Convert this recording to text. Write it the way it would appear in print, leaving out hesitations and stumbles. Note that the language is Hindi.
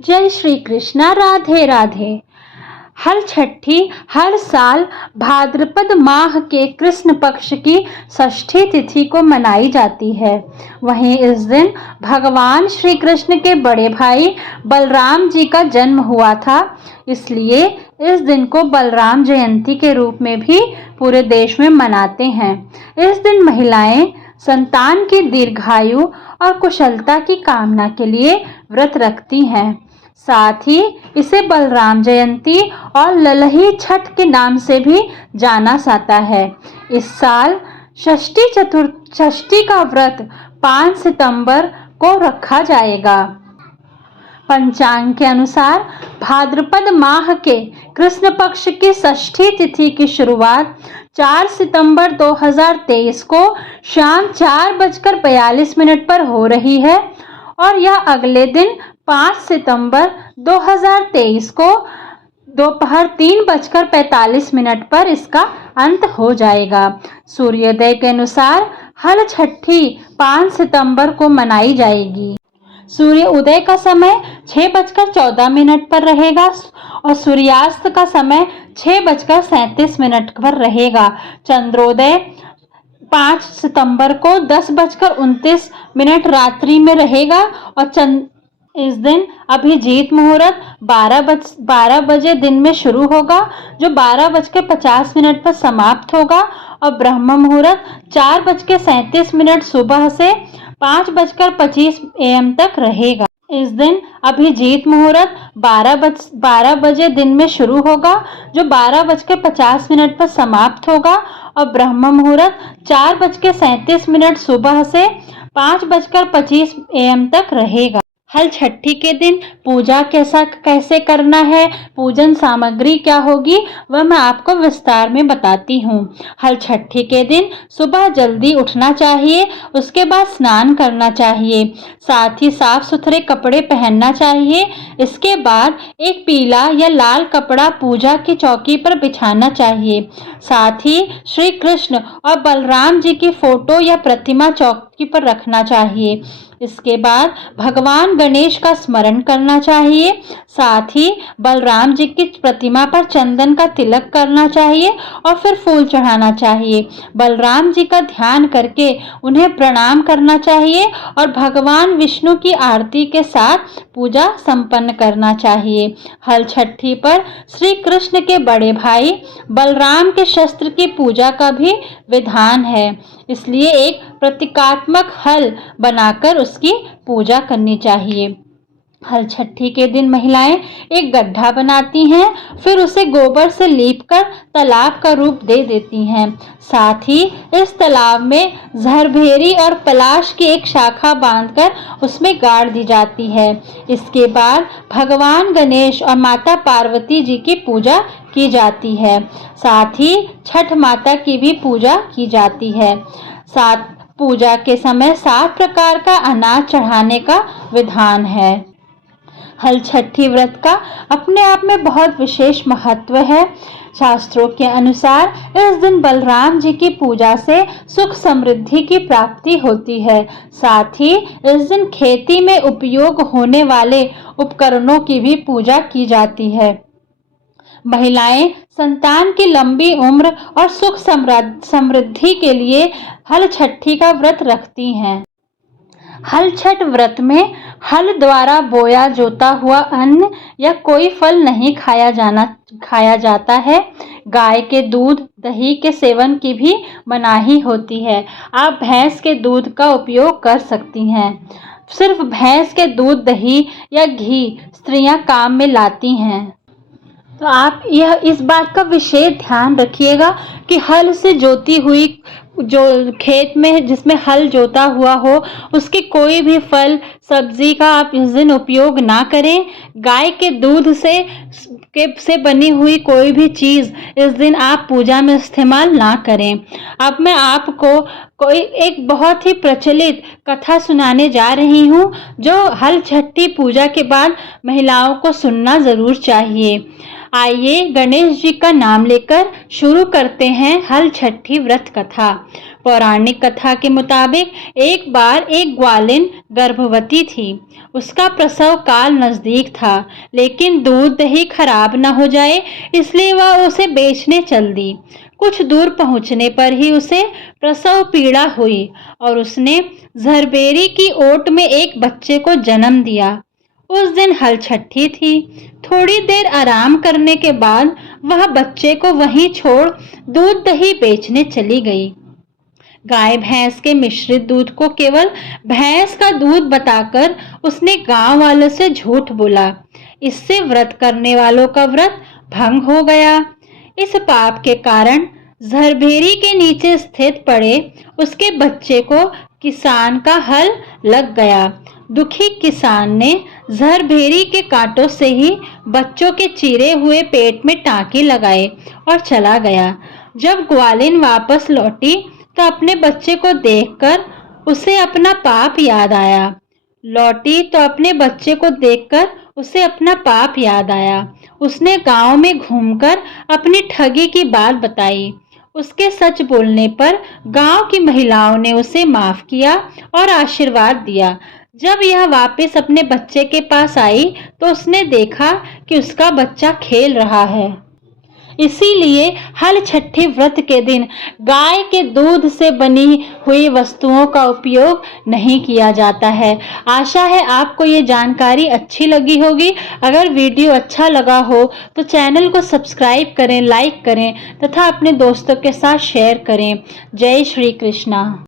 जय श्री कृष्णा। राधे राधे। हल छठी हर साल भाद्रपद माह के कृष्ण पक्ष की षष्ठी तिथि को मनाई जाती है। वहीं इस दिन भगवान श्री कृष्ण के बड़े भाई बलराम जी का जन्म हुआ था, इसलिए इस दिन को बलराम जयंती के रूप में भी पूरे देश में मनाते हैं। इस दिन महिलाएं संतान की दीर्घायु और कुशलता की कामना के लिए व्रत रखती हैं। साथ ही इसे बलराम जयंती और ललही छठ के नाम से भी जाना जाता है। इस साल षष्ठी का व्रत 5 सितंबर को रखा जाएगा। पंचांग के अनुसार भाद्रपद माह के कृष्ण पक्ष की षष्ठी तिथि की शुरुआत 4 सितंबर 2023 को शाम 4:42 पर हो रही है और यह अगले दिन 5 सितंबर 2023 को दोपहर 3:45 पर इसका अंत हो जाएगा। सूर्योदय के अनुसार हल छठी 5 सितंबर को मनाई जाएगी। सूर्य उदय का समय 6:14 पर रहेगा और सूर्यास्त का समय 6:37 पर रहेगा। चंद्रोदय 5 सितंबर को 10:29 रात्रि में रहेगा और इस दिन अभिजीत मुहूर्त 12 बजे दिन में शुरू होगा, जो 12:50 पर समाप्त होगा और ब्रह्म मुहूर्त 4:37 सुबह से 5:25 AM तक रहेगा। इस दिन अभिजीत मुहूर्त 12 बजे दिन में शुरू होगा, जो 12:50 पर समाप्त होगा और ब्रह्म मुहूर्त 4:37 सुबह से 5:25 AM तक रहेगा। हल छठी के दिन पूजा कैसे करना है, पूजन सामग्री क्या होगी, वह मैं आपको विस्तार में बताती हूँ। हल छठी के दिन सुबह जल्दी उठना चाहिए, उसके बाद स्नान करना चाहिए, साथ ही साफ सुथरे कपड़े पहनना चाहिए। इसके बाद एक पीला या लाल कपड़ा पूजा की चौकी पर बिछाना चाहिए। साथ ही श्री कृष्ण और बलराम जी की फोटो या प्रतिमा चौकी पर रखना चाहिए। इसके बाद भगवान गणेश का स्मरण करना चाहिए। साथ ही बलराम जी की प्रतिमा पर चंदन का तिलक करना चाहिए और फिर फूल चढ़ाना चाहिए। बलराम जी का ध्यान करके उन्हें प्रणाम करना चाहिए और भगवान विष्णु की आरती के साथ पूजा संपन्न करना चाहिए। हल छठी पर श्री कृष्ण के बड़े भाई बलराम के शस्त्र की पूजा का भी विधान है, इसलिए एक प्रतीकात्मक हल बनाकर उसकी पूजा करनी चाहिए। हल छठी के दिन महिलाएं एक गड्ढा बनाती हैं, फिर उसे गोबर से लीपकर तालाब का रूप दे देती हैं। साथ ही इस तालाब में झरभेरी और पलाश की एक शाखा बांधकर उसमें गाड़ दी जाती है। इसके बाद भगवान गणेश और माता पार्वती जी की पूजा की जाती है। साथ ही छठ माता की भी पूजा की जाती है। साथ पूजा के समय 7 प्रकार का अनाज चढ़ाने का विधान है। हल छठी व्रत का अपने आप में बहुत विशेष महत्व है। शास्त्रों के अनुसार इस दिन बलराम जी की पूजा से सुख समृद्धि की प्राप्ति होती है। साथ ही इस दिन खेती में उपयोग होने वाले उपकरणों की भी पूजा की जाती है। महिलाएं संतान की लंबी उम्र और सुख समृद्धि के लिए हल छठी का व्रत रखती हैं। हल छठ व्रत में हल द्वारा बोया जोता हुआ अन्न या कोई फल नहीं खाया जाता है। गाय के दूध दही के सेवन की भी मनाही होती है। आप भैंस के दूध का उपयोग कर सकती हैं। सिर्फ भैंस के दूध दही या घी स्त्रियां काम में लाती हैं। तो आप इस बात का विशेष ध्यान रखिएगा कि हल से जोती हुई जो खेत में जिसमें हल जोता हुआ हो, उसके कोई भी फल सब्जी का आप इस दिन उपयोग ना करें। गाय के दूध से बनी हुई कोई भी चीज़ इस दिन आप पूजा में इस्तेमाल ना करें। अब मैं आपको एक बहुत ही प्रचलित कथा सुनाने जा रही हूँ, जो हल छठी पूजा के बाद महिलाओं को सुनना ज़रूर चाहिए। आइए गणेश जी का नाम लेकर शुरू करते हैं हल छठी व्रत कथा। पौराणिक कथा के मुताबिक एक बार एक ग्वालिन गर्भवती थी। उसका प्रसव काल नजदीक था, लेकिन दूध दही खराब न हो जाए इसलिए वह उसे बेचने चल दी। कुछ दूर पहुंचने पर ही उसे प्रसव पीड़ा हुई और उसने झरबेरी की ओट में एक बच्चे को जन्म दिया। उस दिन हलछठी थी। थोड़ी देर आराम करने के बाद वह बच्चे को वहीं छोड़ दूध दही बेचने चली गई। गाय भैंस के मिश्रित दूध को केवल भैंस का दूध बताकर उसने गांव वालों से झूठ बोला। इससे व्रत करने वालों का व्रत भंग हो गया। इस पाप के कारण झरबेरी के नीचे स्थित पड़े उसके बच्चे को किसान का हल लग गया। दुखी किसान ने झरबेरी के कांटों से ही बच्चों के चीरे हुए पेट में टांके लगाए और चला गया। जब ग्वालिन वापस लौटी तो अपने बच्चे को देखकर उसे अपना पाप याद आया। उसने गांव में घूमकर अपनी ठगी की बात बताई। उसके सच बोलने पर गांव की महिलाओं ने उसे माफ किया और आशीर्वाद दिया। जब यह वापस अपने बच्चे के पास आई तो उसने देखा कि उसका बच्चा खेल रहा है। इसीलिए हलछठी व्रत के दिन गाय के दूध से बनी हुई वस्तुओं का उपयोग नहीं किया जाता है। आशा है आपको ये जानकारी अच्छी लगी होगी। अगर वीडियो अच्छा लगा हो तो चैनल को सब्सक्राइब करें, लाइक करें तथा अपने दोस्तों के साथ शेयर करें। जय श्री कृष्णा।